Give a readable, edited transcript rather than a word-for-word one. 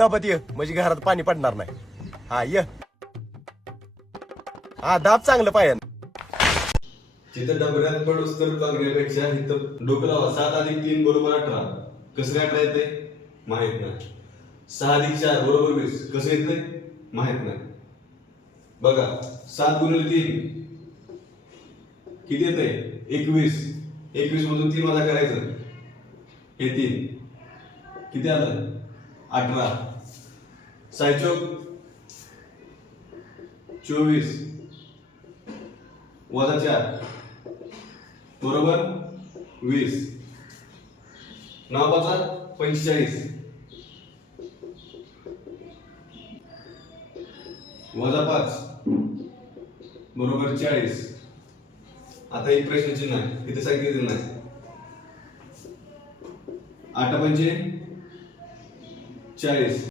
दाबात ये म्हणजे घरात पाणी पडणार नाही. हा ये. हा दाब चांगलं पायान. तिथं डबऱ्यात पडूस तर बघण्यापेक्षा इथं डोकं लावा. 7 अधिक 3 बरोबर 18. कसं काय 18 येते माहित नाही. 6 अधिक 4 बरोबर 20. कसं येते माहित नाही. बघा 7 गुणिले 3 किती येते 21. 21 मधून 3 वजा करायचं हे 3 किती आलं 18. 6 चौक 24 वजा 4 बरोबर 20. 9 वजा 45 वजा 5 बरोबर 40. आता एक प्रश्न चिन्ह आहे इथे सांगितलेलं नाही. 8 पंचे 40